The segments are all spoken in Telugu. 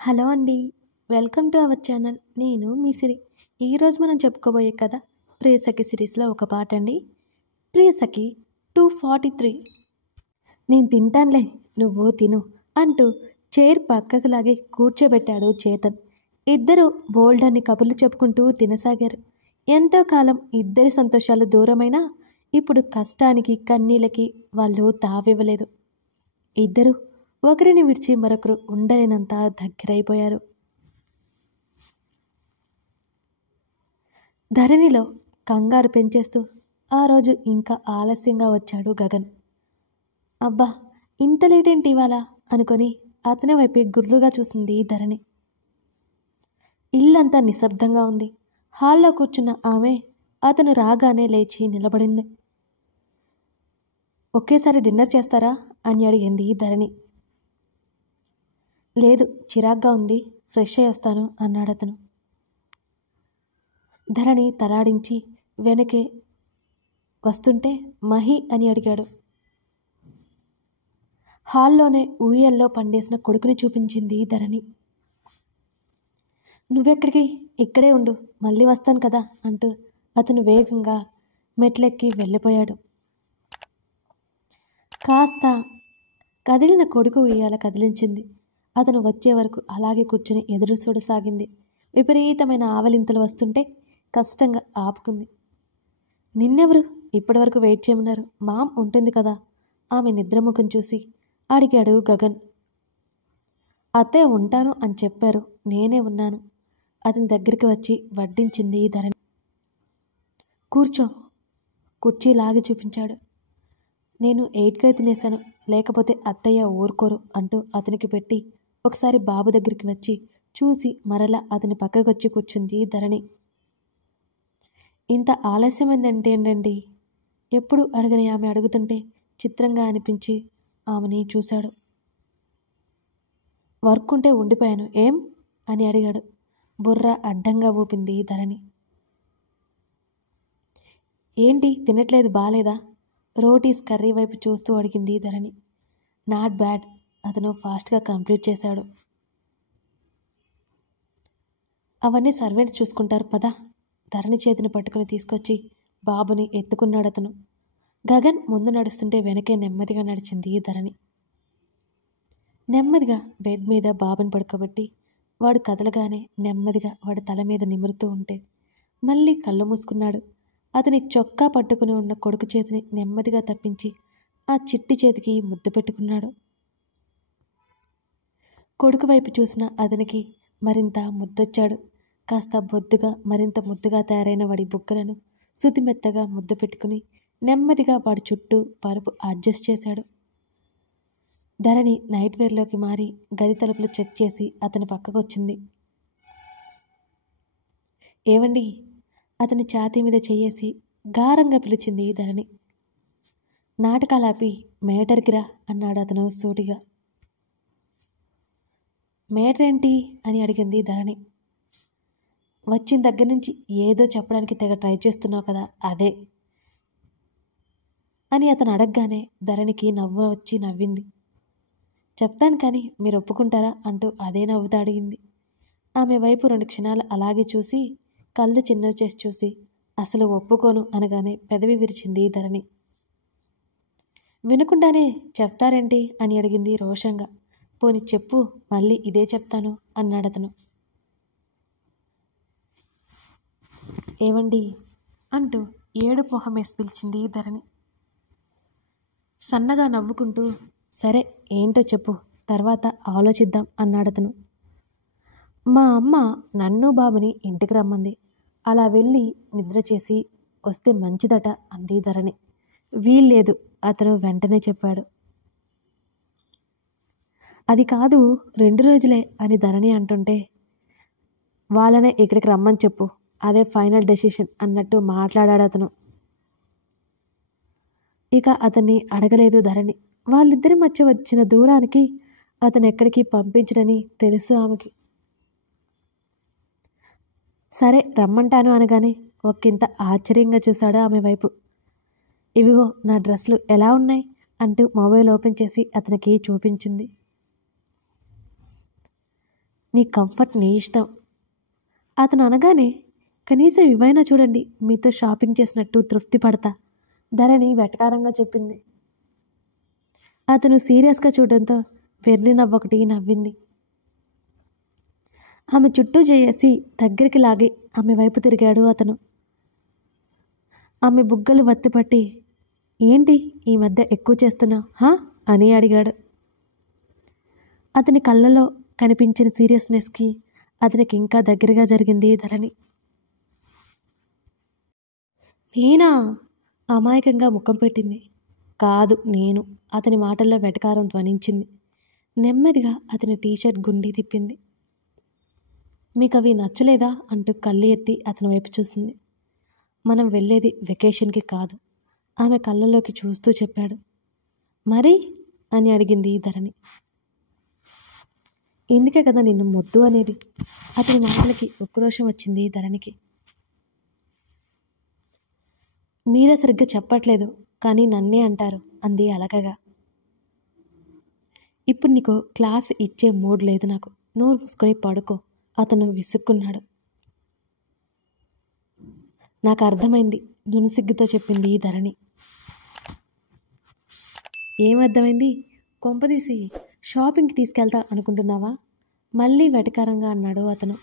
హలో అండి. Welcome to our channel. నేను మీ సిరి. ఈరోజు మనం చెప్పుకోబోయే కథ ప్రియసఖి సిరీస్లో ఒక పాట అండి. ప్రియసఖి 243. నేను తింటానులే, నువ్వు తిను అంటూ చైర్ పక్కకు లాగి కూర్చోబెట్టాడు చేతన్. ఇద్దరు బోల్డన్ని కబుర్లు చెప్పుకుంటూ తినసాగారు. ఎంతో కాలం ఇద్దరి సంతోషాలు దూరమైనా ఇప్పుడు కష్టానికి కన్నీళ్ళకి వాళ్ళు తావివ్వలేదు. ఇద్దరు ఒకరిని విడిచి మరొకరు ఉండలేనంత దగ్గరైపోయారు. ధరణిలో కంగారు పెంచేస్తూ ఆ రోజు ఇంకా ఆలస్యంగా వచ్చాడు గగన్. అబ్బా, ఇంత లేటేంటి ఇవాళ అనుకొని అతని వైపే గుర్రుగా చూసింది ధరణి. ఇల్లంతా నిశ్శబ్దంగా ఉంది. హాల్లో కూర్చున్న ఆమె అతను రాగానే లేచి నిలబడింది. ఒకేసారి డిన్నర్ చేస్తారా అని అడిగింది ధరణి. లేదు, చిరాగ్గా ఉంది, ఫ్రెష్ అయ్యి వస్తాను అన్నాడు అతను. ధరణి తలాడించి వెనకే వస్తుంటే మహి అని అడిగాడు. హాల్లోనే ఊయల్లో పండేసిన కొడుకుని చూపించింది ధరణి. నువ్వెక్కడికి, ఇక్కడే ఉండు, మళ్ళీ వస్తాను కదా అంటూ అతను వేగంగా మెట్లెక్కి వెళ్ళిపోయాడు. కాస్త కదిలిన కొడుకు ఉయ్యాల కదిలించింది. అతను వచ్చే వరకు అలాగే కూర్చుని ఎదురు చూడసాగింది. విపరీతమైన ఆవలింతలు వస్తుంటే కష్టంగా ఆపుకుంది. నిన్నెవరు ఇప్పటివరకు వెయిట్ చేయమన్నారు? మామ్ ఉంటుంది కదా. ఆమె నిద్రముఖం చూసి అడిగాడు గగన్. అత్తయ్య ఉంటాను అని చెప్పారు, నేనే ఉన్నాను. అతని దగ్గరికి వచ్చి వడ్డించింది ధరణి. కూర్చో, కుర్చీ లాగి చూపించాడు. నేను 8కే తినేశాను, లేకపోతే అత్తయ్య ఊరుకోరు అంటూ అతనికి పెట్టి ఒకసారి బాబు దగ్గరికి వచ్చి చూసి మరలా అతని పక్కకొచ్చి కూర్చుంది ధరణి. ఇంత ఆలస్యమైందంటే ఏంటండి? ఎప్పుడు అడగని ఆమె అడుగుతుంటే చిత్రంగా అనిపించి ఆమెని చూశాడు. వర్క్ ఉంటే ఉండిపోయాను, ఏం అని అడిగాడు. బుర్ర అడ్డంగా ఊపింది ధరణి. ఏంటి తినట్లేదు, బాలేదా? రోటీస్ కర్రీ వైపు చూస్తూ అడిగింది ధరణి. నాట్ బ్యాడ్, అతను ఫాస్ట్గా కంప్లీట్ చేశాడు. అవన్నీ సర్వెంట్స్ చూసుకుంటారు పదా. ధరణి చేతిని పట్టుకుని తీసుకొచ్చి బాబుని ఎత్తుకున్నాడు అతను. గగన్ ముందు నడుస్తుంటే వెనకే నెమ్మదిగా నడిచింది ధరణి. నెమ్మదిగా బెడ్ మీద బాబుని పడుకోబెట్టి వాడు కదలగానే నెమ్మదిగా వాడి తల మీద నిమురుతూ ఉంటే మళ్ళీ కళ్ళు మూసుకున్నాడు. అతని చొక్కా పట్టుకుని ఉన్న కొడుకు చేతిని నెమ్మదిగా తప్పించి ఆ చిట్టి చేతికి ముద్దు పెట్టుకున్నాడు. కొడుకు వైపు చూసిన అతనికి మరింత ముద్దొచ్చాడు. కాస్త బొద్దుగా మరింత ముద్దుగా తయారైన వాడి బుగ్గలను శుతిమెత్తగా ముద్దు పెట్టుకుని నెమ్మదిగా వాడి చుట్టూ పరుపు అడ్జస్ట్ చేశాడు. ధరణి నైట్ వేర్లోకి మారి గది తలుపులు చెక్ చేసి అతని పక్కకొచ్చింది. ఏవండి, అతని ఛాతీ మీద చెయ్యేసి గారంగా పిలిచింది ధరణి. నాటకాలాపి మేటర్కి రా అన్నాడు అతను సూటిగా. మేటర్ ఏంటి అని అడిగింది ధరణి. వచ్చిన దగ్గర నుంచి ఏదో చెప్పడానికి తెగ ట్రై చేస్తున్నావు కదా, అదే అని అతను అడగగానే ధరణికి నవ్వు వచ్చి నవ్వింది. చెప్తాను కానీ మీరు ఒప్పుకుంటారా అంటూ అదే నవ్వుతూ అడిగింది. ఆమె వైపు 2 క్షణాలు అలాగే చూసి కళ్ళు చిన్నవి చేసి చూసి అసలు ఒప్పుకోను అనగానే పెదవి విరిచింది ధరణి. వినకుండానే చెప్తారేంటి అని అడిగింది రోషంగా. పోని చెప్పు, మళ్ళీ ఇదే చెప్తాను అన్నాడతను. ఏవండి అంటూ ఏడుపు మొహం వేసి పిలిచింది ధరణి. సన్నగా నవ్వుకుంటూ సరే ఏంటో చెప్పు, తర్వాత ఆలోచిద్దాం అన్నాడతను. మా అమ్మ నన్ను బాబుని ఇంటికి రమ్మంది, అలా వెళ్ళి నిద్ర చేసి వస్తే మంచిదట అంది ధరణి. వీల్లేదు, అతను వెంటనే చెప్పాడు. అది కాదు, 2 రోజులే అని ధరణి అంటుంటే వాళ్ళనే ఇక్కడికి రమ్మని చెప్పు, అదే ఫైనల్ డెసిషన్ అన్నట్టు మాట్లాడాడు అతను. ఇక అతన్ని అడగలేదు ధరణి. వాళ్ళిద్దరి మధ్య వచ్చిన దూరానికి అతను ఎక్కడికి పంపించడని తెలుసు ఆమెకి. సరే రమ్మంటాను అనగానే ఒకంత ఆశ్చర్యంగా చూశాడు ఆమె వైపు. ఇవిగో నా డ్రెస్లు ఎలా ఉన్నాయి అంటూ మొబైల్ ఓపెన్ చేసి అతనికి చూపించింది. నీ కంఫర్ట్ నీ ఇష్టం. అతను అనగానే కనీసం ఇవైనా చూడండి, మీతో షాపింగ్ చేసినట్టు తృప్తి పడతా, ధరణి వెటకారంగా చెప్పింది. అతను సీరియస్గా చూడడంతో వెర్రి నవ్వొకటి నవ్వింది. ఆమె చుట్టూ చేసి దగ్గరికి లాగి ఆమె వైపు తిరిగాడు అతను. ఆమె బుగ్గలు వత్తిపట్టి, ఏంటి ఈ మధ్య ఎక్కువ చేస్తున్నావు హా అని అడిగాడు. అతని కళ్ళలో కనిపించిన సీరియస్నెస్కి అతనికి ఇంకా దగ్గరగా జరిగింది ధరణి. నేనా? అమాయకంగా ముఖం పెట్టింది. కాదు నేను. అతని మాటల్లో వెటకారం ధ్వనించింది. నెమ్మదిగా అతని టీషర్ట్ గుండీ తిప్పింది. మీకు అవి నచ్చలేదా అంటూ కళ్ళు ఎత్తి అతని వైపు చూసింది. మనం వెళ్ళేది వెకేషన్కి కాదు, ఆమె కళ్ళలోకి చూస్తూ చెప్పాడు. మరి అని అడిగింది ధరణి. ఇందుకే కదా నిన్ను మొద్దు అనేది. అతని మాటలకి ఉక్రోషం వచ్చింది ధరణికి. మీరే సరిగ్గా చెప్పట్లేదు, కానీ నన్నే అంటారు అంది అలకగా. ఇప్పుడు నీకు క్లాస్ ఇచ్చే మూడ్ లేదు నాకు, నోరు మూసుకొని పడుకో అతను విసుక్కున్నాడు. నాకు అర్థమైంది, నునుసిగ్గుతో చెప్పింది ధరణి. ఏమర్థమైంది? కొంపదీసి షాపింగ్కి తీసుకెళ్తా అనుకుంటున్నావా? మళ్ళీ వెటకారంగా అన్నాడు అతను.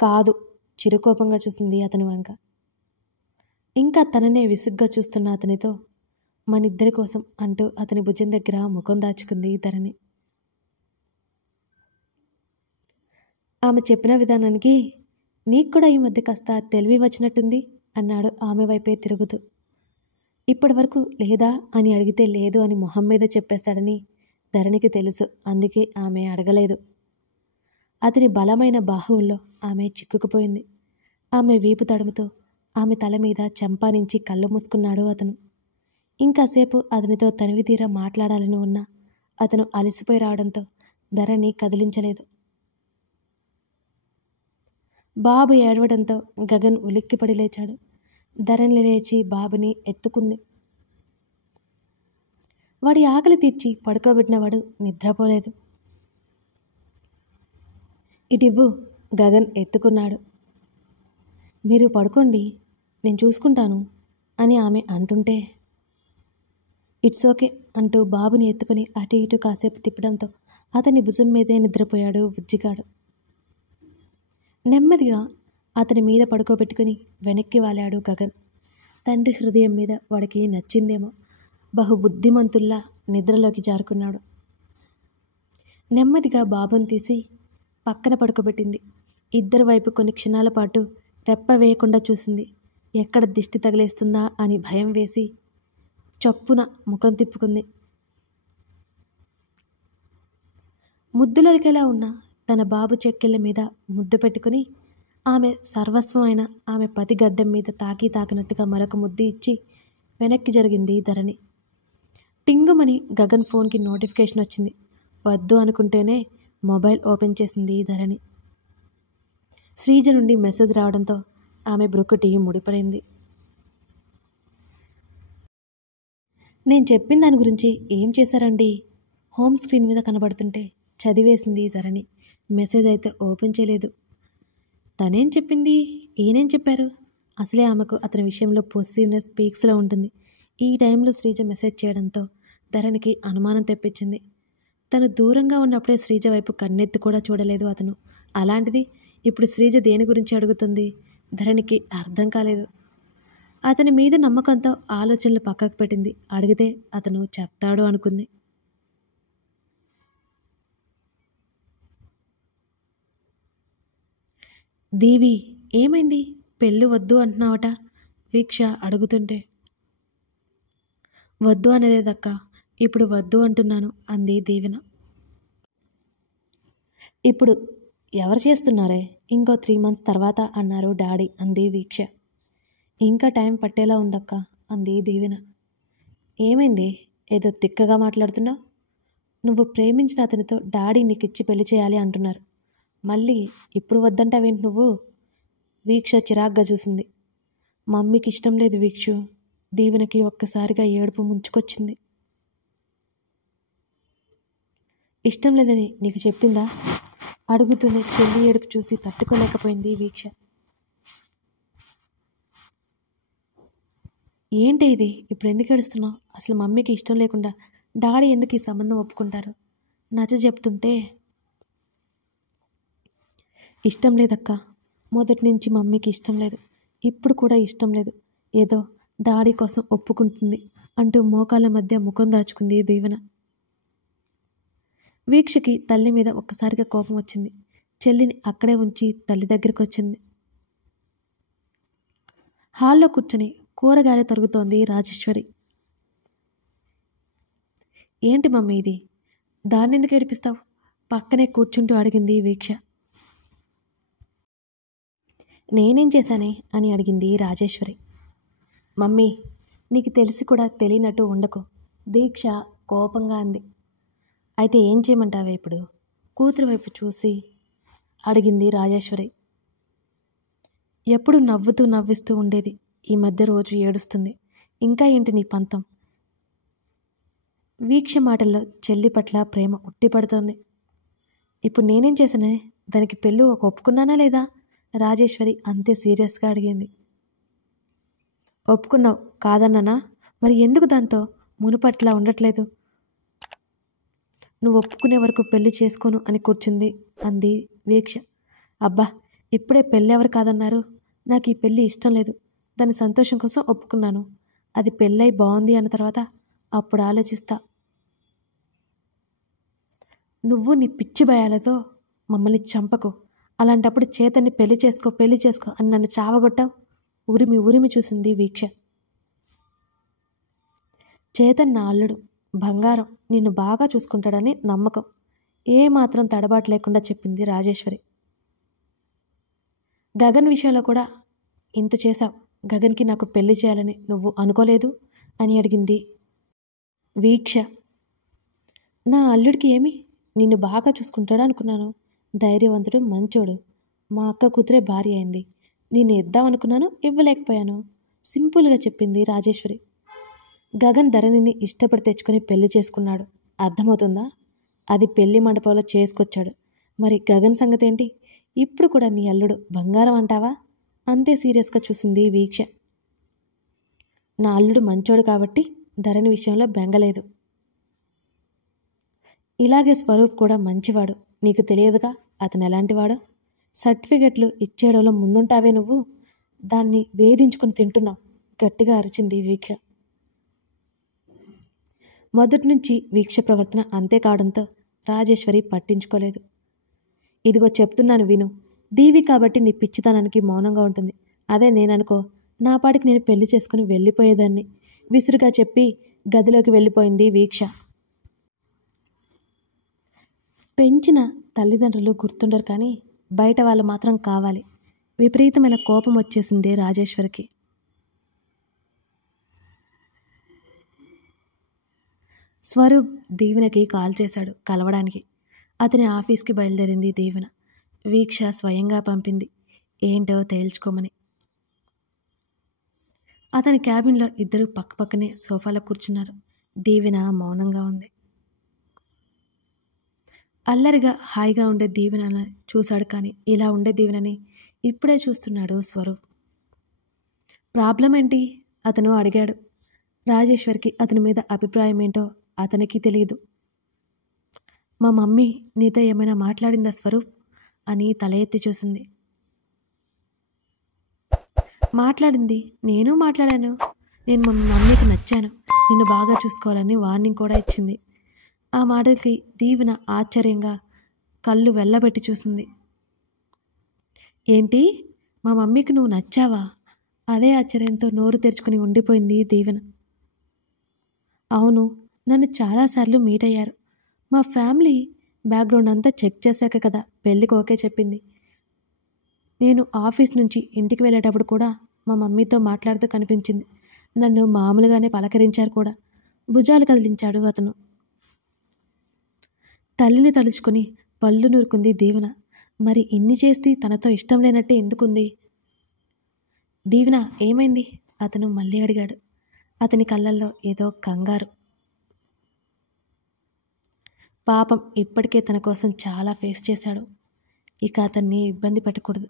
కాదు, చిరుకోపంగా చూసింది అతని వంక. ఇంకా తననే విసుగ్గా చూస్తున్న అతనితో, మనిద్దరి కోసం అంటూ అతని భుజం దగ్గర ముఖం దాచుకుంది ధరణి. ఆమె చెప్పిన విధానానికి నీకు కూడా ఈ మధ్య కాస్త తెలివి వచ్చినట్టుంది అన్నాడు ఆమె వైపే తిరుగుతూ. ఇప్పటి వరకు లేదా అని అడిగితే లేదు అని మొహం మీద చెప్పేస్తాడని ధరణికి తెలుసు. అందుకే ఆమె అడగలేదు. అతని బలమైన బాహువుల్లో ఆమె చిక్కుకుపోయింది. ఆమె వీపు తడుముతూ ఆమె తల మీద చెంపానించి కళ్ళు మూసుకున్నాడు అతను. ఇంకాసేపు అతనితో తనివి తీరా మాట్లాడాలని ఉన్నా అతను అలసిపోయి రావడంతో ధరణి కదిలించలేదు. బాబు ఏడవడంతో గగన్ ఉలిక్కిపడి లేచాడు. ధరణి లేచి బాబుని ఎత్తుకుంది. వాడి ఆకలి తీర్చి పడుకోబెట్టినవాడు నిద్రపోలేదు. ఇటివ్వు, గగన్ ఎత్తుకున్నాడు. మీరు పడుకోండి, నేను చూసుకుంటాను అని ఆమె అంటుంటే, ఇట్స్ ఓకే అంటూ బాబుని ఎత్తుకుని అటు ఇటు కాసేపు తిప్పడంతో అతని భుజం మీదే నిద్రపోయాడు బుజ్జిగాడు. నెమ్మదిగా అతని మీద పడుకోబెట్టుకుని వెనక్కి వాలాడు గగన్. తండ్రి హృదయం మీద వాడికి నచ్చిందేమో, బహుబుద్ధిమంతుల్లా నిద్రలోకి జారుకున్నాడు. నెమ్మదిగా బాబుని తీసి పక్కన పడుకోబెట్టింది. ఇద్దరి వైపు కొన్ని క్షణాల పాటు రెప్ప వేయకుండా చూసింది. ఎక్కడ దిష్టి తగిలేస్తుందా అని భయం వేసి చప్పున ముఖం తిప్పుకుంది. ముద్దులొలికేలా ఉన్న తన బాబు చెక్కిళ్ళ మీద ముద్దు పెట్టుకుని ఆమె సర్వస్వం అయిన ఆమె పతి గడ్డం మీద తాకినట్టుగా మరొక ముద్దు ఇచ్చి వెనక్కి జరిగింది ధరణి. టింగుమని గగన్ ఫోన్కి నోటిఫికేషన్ వచ్చింది. వద్దు అనుకుంటేనే మొబైల్ ఓపెన్ చేసింది ధరణి. శ్రీజ నుండి మెసేజ్ రావడంతో ఆమె బ్రుకుటి ముడిపడింది. నేను చెప్పిన దాని గురించి ఏం చేశారండి? హోమ్ స్క్రీన్ మీద కనబడుతుంటే చదివేసింది ధరణి. మెసేజ్ అయితే ఓపెన్ చేయలేదు. తనేం చెప్పింది, ఈయనేం చెప్పారు? అసలే ఆమెకు అతని విషయంలో పొసిటివ్నెస్ పీక్స్లో ఉంటుంది. ఈ టైంలో శ్రీజ మెసేజ్ చేయడంతో ధరణికి అనుమానం తెప్పించింది. తను దూరంగా ఉన్నప్పుడే శ్రీజ వైపు కన్నెత్తి కూడా చూడలేదు అతను. అలాంటిది ఇప్పుడు శ్రీజ దేని గురించి అడుగుతుంది? ధరణికి అర్థం కాలేదు. అతని మీద నమ్మకంతో ఆలోచనలు పక్కకు పెట్టింది. అడిగితే అతను చెప్తాడు అనుకుంది. దేవి, ఏమైంది? పెళ్ళి వద్దు అంటున్నావట వీక్ష అడుగుతుంటే. వద్దు అనేదేదక్క, ఇప్పుడు వద్దు అంటున్నాను అంది దీవెన. ఇప్పుడు ఎవరు చేస్తున్నారే? ఇంకో 3 months తర్వాత అన్నారు డాడీ అంది వీక్ష. ఇంకా టైం పట్టేలా ఉందక్క అంది దీవెన. ఏమైంది? ఏదో తిక్కగా మాట్లాడుతున్నావు? నువ్వు ప్రేమించిన అతనితో డాడీ నీకిచ్చి పెళ్లి చేయాలి అంటున్నారు. మళ్ళీ ఇప్పుడు వద్దంటావేంటి నువ్వు? వీక్ష చిరాగ్గా చూసింది. మమ్మీకి ఇష్టం లేదు వీక్షు. దీవెనకి ఒక్కసారిగా ఏడుపు ముంచుకొచ్చింది. ఇష్టం లేదని నీకు చెప్పిందా? అడుగుతూనే చెల్లి ఏడుపు చూసి తట్టుకోలేకపోయింది వీక్ష. ఏంటి ఇది? ఇప్పుడు ఎందుకు ఏడుస్తున్నావు? అసలు మమ్మీకి ఇష్టం లేకుండా డాడీ ఎందుకు ఈ సంబంధం ఒప్పుకుంటారు? నచ్చ చెప్తుంటే, ఇష్టం లేదక్క, మొదటి నుంచి మమ్మీకి ఇష్టం లేదు, ఇప్పుడు కూడా ఇష్టం లేదు, ఏదో డాడీ కోసం ఒప్పుకుంటుంది అంటూ మోకాళ్ళ మధ్య ముఖం దాచుకుంది దీవెన. వీక్షకి తల్లి మీద ఒక్కసారిగా కోపం వచ్చింది. చెల్లిని అక్కడే ఉంచి తల్లి దగ్గరికి వచ్చింది. హాల్లో కూర్చొని కూరగాయలు తరుగుతోంది రాజేశ్వరి. ఏంటి మమ్మీ ఇది? దాన్ని ఎందుకు ఏడిపిస్తావు? పక్కనే కూర్చుంటూ అడిగింది వీక్ష. నేనేం చేశానే అని అడిగింది రాజేశ్వరి. మమ్మీ, నీకు తెలిసి కూడా తెలియనట్టు ఉండకు, దీక్ష కోపంగా అంది. అయితే ఏం చేయమంటావే ఇప్పుడు? కూతురు వైపు చూసి అడిగింది రాజేశ్వరి. ఎప్పుడు నవ్వుతూ నవ్విస్తూ ఉండేది, ఈ మధ్య రోజు ఏడుస్తుంది. ఇంకా ఏంటి నీ పంతం? వీక్ష మాటల్లో చెల్లి పట్ల ప్రేమ ఉట్టిపడుతోంది. ఇప్పుడు నేనేం చేశానే? దానికి పెళ్ళి ఒప్పుకున్నానా లేదా? రాజేశ్వరి అంతే సీరియస్గా అడిగింది. ఒప్పుకున్నావు కాదన్నానా? మరి ఎందుకు దాంతో మునుపట్లా ఉండట్లేదు? నువ్వు ఒప్పుకునే వరకు పెళ్లి చేసుకోను అని కూర్చుంది అంది వీక్ష. అబ్బా, ఇప్పుడే పెళ్ళి ఎవరు కాదన్నారు? నాకు ఈ పెళ్ళి ఇష్టం లేదు, దాని సంతోషం కోసం ఒప్పుకున్నాను. అది పెళ్ళై బాగుంది అన్న తర్వాత అప్పుడు ఆలోచిస్తా. నువ్వు నీ పిచ్చి భయాలతో మమ్మల్ని చంపకు. అలాంటప్పుడు చేతన్ని పెళ్లి చేసుకో అని నన్ను చావగొట్టావు. ఉరిమి ఉరిమి చూసింది వీక్ష. చేతన్ నా అల్లుడు, బంగారం, నిన్ను బాగా చూసుకుంటాడని నమ్మకం, ఏమాత్రం తడబాటు లేకుండా చెప్పింది రాజేశ్వరి. గగన్ విషయంలో కూడా ఇంత చేశావు. గగన్కి నాకు పెళ్లి చేయాలని నువ్వు అనుకోలేదు అని అడిగింది వీక్ష. నా అల్లుడికి ఏమి? నిన్ను బాగా చూసుకుంటాడు అనుకున్నాను. ధైర్యవంతుడు, మంచోడు, మా అక్క కూతురే భార్య అయింది. నేను ఇద్దామనుకున్నాను, ఇవ్వలేకపోయాను, సింపుల్గా చెప్పింది రాజేశ్వరి. గగన్ ధరణిని ఇష్టపడి తెచ్చుకొని పెళ్లి చేసుకున్నాడు, అర్థమవుతుందా? అది పెళ్లి మండపంలో చేసుకొచ్చాడు. మరి గగన్ సంగతి ఏంటి? ఇప్పుడు కూడా నీ అల్లుడు బంగారం అంటావా? అంతే సీరియస్గా చూసింది వీక్ష. నా అల్లుడు మంచోడు కాబట్టి ధరణి విషయంలో బెంగలేదు. ఇలాగే స్వరూప్ కూడా మంచివాడు, నీకు తెలియదుగా అతను ఎలాంటివాడో. సర్టిఫికెట్లు ఇచ్చేయడంలో ముందుంటావే నువ్వు, దాన్ని వేధించుకుని తింటున్నావు, గట్టిగా అరిచింది వీక్ష. మొదటి నుంచి వీక్ష ప్రవర్తన అంతే కావడంతో రాజేశ్వరి పట్టించుకోలేదు. ఇదిగో చెప్తున్నాను విను, డీవీ కాబట్టి నీ పిచ్చితనానికి మౌనంగా ఉంటుంది. అదే నేననుకో, నా పాటికి నేను పెళ్లి చేసుకుని వెళ్ళిపోయేదాన్ని, విసురుగా చెప్పి గదిలోకి వెళ్ళిపోయింది వీక్ష. పెంచిన తల్లిదండ్రులు గుర్తుండరు కానీ బయట వాళ్ళు మాత్రం కావాలి. విపరీతమైన కోపం వచ్చేసింది రాజేశ్వరికి. స్వరూప్ దీవెనకి కాల్ చేశాడు కలవడానికి. అతని ఆఫీస్కి బయలుదేరింది దీవెన. వీక్ష స్వయంగా పంపింది ఏంటో తేల్చుకోమని. అతని క్యాబిన్లో ఇద్దరు పక్కపక్కనే సోఫాలో కూర్చున్నారు. దీవెన మౌనంగా ఉంది. అల్లరిగా హాయిగా ఉండే దీవెనని చూశాడు కానీ ఇలా ఉండే దీవెనని ఇప్పుడే చూస్తున్నాడు స్వరూప్. ప్రాబ్లం ఏంటి అతను అడిగాడు. రాజేశ్వరికి అతని మీద అభిప్రాయం ఏంటో అతనికి తెలియదు. మా మమ్మీ నీతో ఏమైనా మాట్లాడిందా స్వరూప్ అని తల ఎత్తి చూసింది. మాట్లాడింది, నేను మాట్లాడాను. నేను మా మమ్మీకి నచ్చాను, నిన్ను బాగా చూసుకోవాలని వార్నింగ్ కూడా ఇచ్చింది. ఆ మాటలకి దీవెన ఆశ్చర్యంగా కళ్ళు వెళ్ళబెట్టి చూసింది. ఏంటి, మా మమ్మీకి నువ్వు నచ్చావా? అదే ఆశ్చర్యంతో నోరు తెరుచుకుని ఉండిపోయింది దీవెన. అవును, నన్ను చాలాసార్లు మీట్ అయ్యారు. మా ఫ్యామిలీ బ్యాక్గ్రౌండ్ అంతా చెక్ చేశాక కదా పెళ్ళికి ఓకే చెప్పింది. నేను ఆఫీస్ నుంచి ఇంటికి వెళ్ళేటప్పుడు కూడా మా మమ్మీతో మాట్లాడుతూ కనిపించింది. నన్ను మామూలుగానే పలకరించారు కూడా. భుజాలు కదిలించాడు అతను. తల్లిని తలుచుకుని పళ్ళు నూరుకుంది దీవెన. మరి ఇన్ని చేస్తే తనతో ఇష్టం లేనట్టే ఎందుకుంది? దీవెన ఏమైంది అతను మళ్ళీ అడిగాడు. అతని కళ్ళల్లో ఏదో కంగారు. పాపం ఇప్పటికే తన కోసం చాలా ఫేస్ చేశాడు. ఇక అతన్ని ఇబ్బంది పెట్టకూడదు.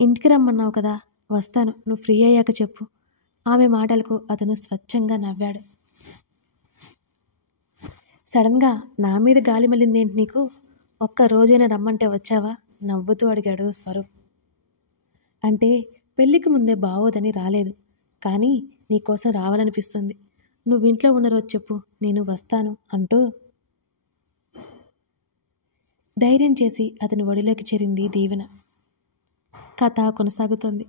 ఇంటికి రమ్మన్నావు కదా, వస్తాను, నువ్వు ఫ్రీ అయ్యాక చెప్పు. ఆమె మాటలకు అతను స్వచ్ఛంగా నవ్వాడు. సడన్గా నా మీద గాలి మళ్ళిందేంటి నీకు? ఒక్క రోజైనా రమ్మంటే వచ్చావా? నవ్వుతూ అడిగాడు స్వరూప్. అంటే పెళ్ళికి ముందే బావోదని రాలేదు, కానీ నీకోసం రావాలనిపిస్తుంది. నువ్వు ఇంట్లో ఉన్న రోజు చెప్పు, నేను వస్తాను అంటూ ధైర్యం చేసి అతని ఒడిలోకి చేరింది దీవెన. కథ కొనసాగుతోంది.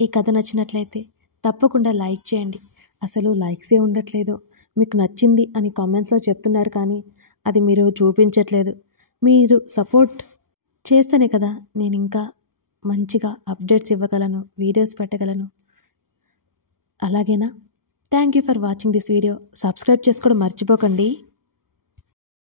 ఈ కథ నచ్చినట్లయితే తప్పకుండా లైక్ చేయండి. అసలు లైక్సే ఉండట్లేదు. మీకు నచ్చింది అని కామెంట్స్లో చెప్తున్నారు, కానీ అది మీరు చూపించట్లేదు. మీరు సపోర్ట్ చేస్తేనే కదా నేను ఇంకా మంచిగా అప్డేట్స్ ఇవ్వగలను, వీడియోస్ పెట్టగలను. అలాగేనా? Thank you for watching this video. Subscribe చేసుకోవడం మర్చిపోకండి.